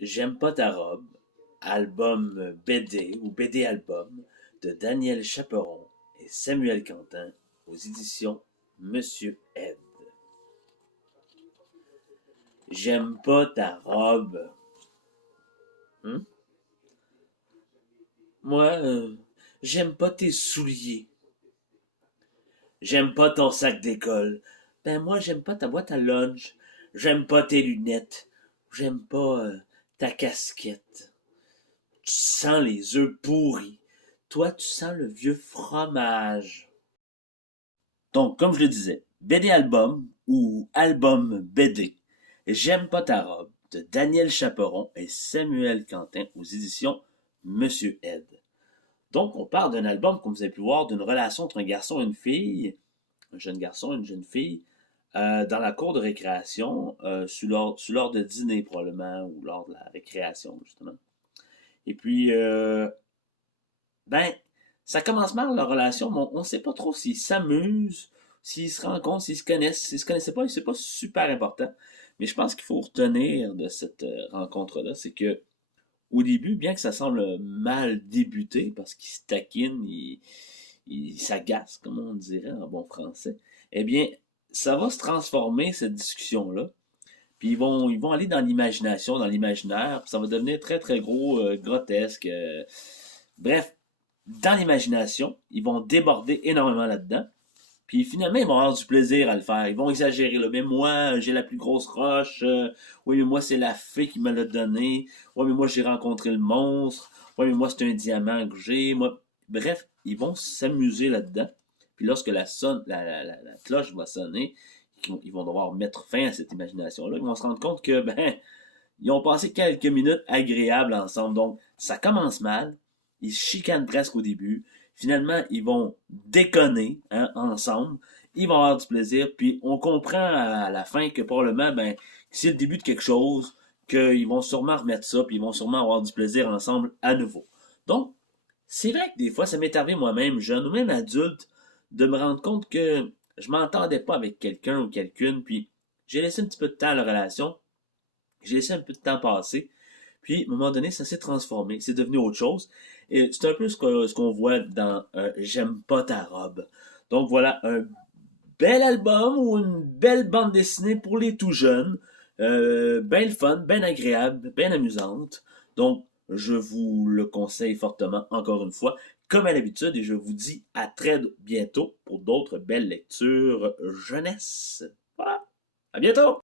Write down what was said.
J'aime pas ta robe, album BD ou BD album de Daniel Chaperon et Samuel Quentin aux éditions Monsieur Ed. J'aime pas ta robe. Hmm? Moi, j'aime pas tes souliers. J'aime pas ton sac d'école. Ben moi, j'aime pas ta boîte à lunch. J'aime pas tes lunettes. J'aime pas ta casquette. Tu sens les œufs pourris. Toi, tu sens le vieux fromage. Donc, comme je le disais, BD album ou album BD. J'aime pas ta robe de Daniel Chaperon et Samuel Quentin aux éditions Monsieur Ed. Donc, on parle d'un album, comme vous avez pu voir, d'une relation entre un garçon et une fille, un jeune garçon et une jeune fille, dans la cour de récréation, sur l'heure de dîner probablement, ou lors de la récréation, justement. Et puis, ben, ça commence mal leur relation, mais on ne sait pas trop s'ils s'amusent, s'ils se rencontrent, s'ils se connaissent. S'ils se connaissaient pas, c'est pas super important. Mais je pense qu'il faut retenir de cette rencontre-là, c'est que au début, bien que ça semble mal débuté, parce qu'ils se taquinent, ils s'agacent, comme on dirait en bon français, eh bien, ça va se transformer, cette discussion-là. Puis ils vont aller dans l'imagination, dans l'imaginaire, puis ça va devenir très, très gros, grotesque. Bref, dans l'imagination, ils vont déborder énormément là-dedans. Puis finalement, ils vont avoir du plaisir à le faire. Ils vont exagérer. Là. Mais moi, j'ai la plus grosse roche. Oui, mais moi, c'est la fée qui me l'a donné. Oui, mais moi, j'ai rencontré le monstre. Oui, mais moi, c'est un diamant que j'ai. Moi... Bref, ils vont s'amuser là-dedans. Puis lorsque la cloche va sonner, ils vont devoir mettre fin à cette imagination-là. Ils vont se rendre compte que, ben, ils ont passé quelques minutes agréables ensemble. Donc, ça commence mal. Ils se chicanent presque au début. Finalement, ils vont déconner hein, ensemble. Ils vont avoir du plaisir. Puis, on comprend à la fin que probablement, ben, c'est le début de quelque chose, qu'ils vont sûrement remettre ça, puis ils vont sûrement avoir du plaisir ensemble à nouveau. Donc, c'est vrai que des fois, ça m'est arrivé moi-même, jeune ou même adulte, de me rendre compte que je m'entendais pas avec quelqu'un ou quelqu'une, puis j'ai laissé un petit peu de temps à la relation, j'ai laissé un peu de temps passer. Puis, à un moment donné, ça s'est transformé. C'est devenu autre chose. Et c'est un peu ce qu'on voit dans J'aime pas ta robe. Donc voilà, un bel album ou une belle bande dessinée pour les tout jeunes. Ben le fun, ben agréable, ben amusante. Donc, je vous le conseille fortement encore une fois, comme à l'habitude, et je vous dis à très bientôt pour d'autres belles lectures jeunesse. Voilà, à bientôt!